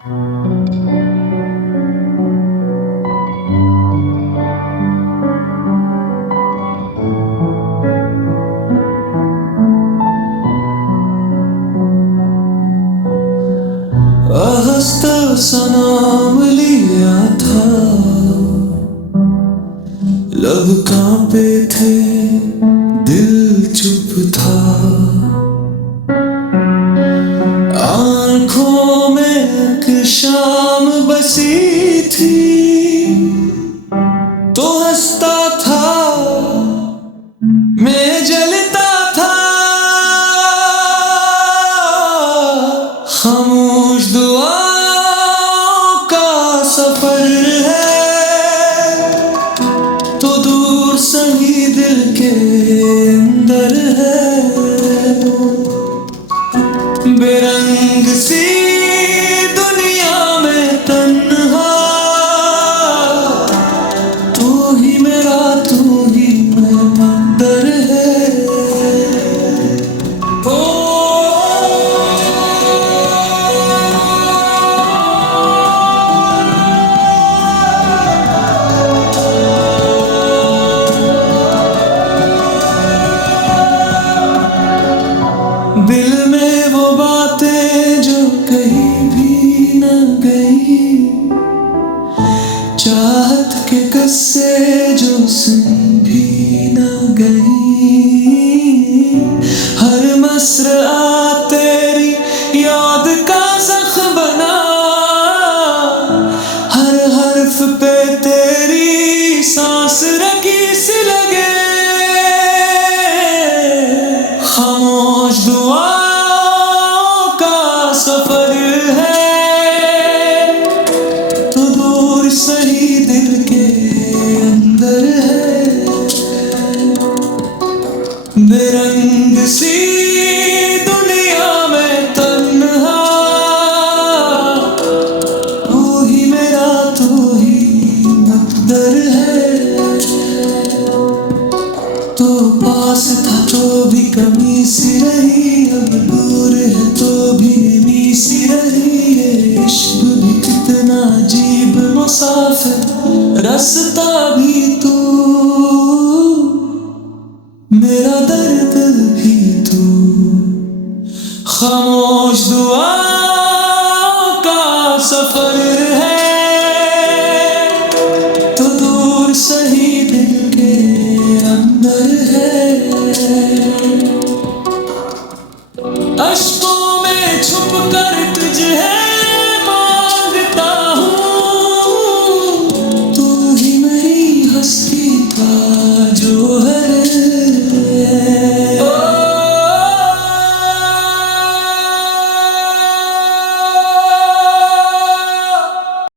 आहिस्ता सा नाम लिया था, लब कांपे थे, दिल चुप था। आंखों में एक शाम बसी थी, तो हंसता था, मैं जलता था। खामोश दुआओं का सफर है, तो दूर सही दिल के अंदर है। बेरंग सी दुनिया में तन्हा, तू ही मेरा, तू ही मैं, मंदिर है। दिल में वो बातें जो कहीं भी न गई, चाहत के किस्से जो सुनी भी न गई। हर मसरा तेरी याद का जख्म बना, हर हर्फ पे तेरी सांस रखी सी लगे। खामोश दुआओं का सफर है, तो दूर सही दिल के अंदर है। बेरंग सी दुनिया में तन्हा, तू ही मेरा, तू ही मुक़द्दर है। तो पास था तो भी कमी सी रही, अब दूर है तो भी नेमी सी रही। ये इश्क भी कितना अजीब मुसाफिर, रास्ता भी तू, मेरा दर्द भी तू। खामोश दुआओं का सफर है, तो दूर सही दिल के अंदर है। अश्कों में छुप कर तुझे मांगता हूँ, तू ही मेरी हस्ती का जो है।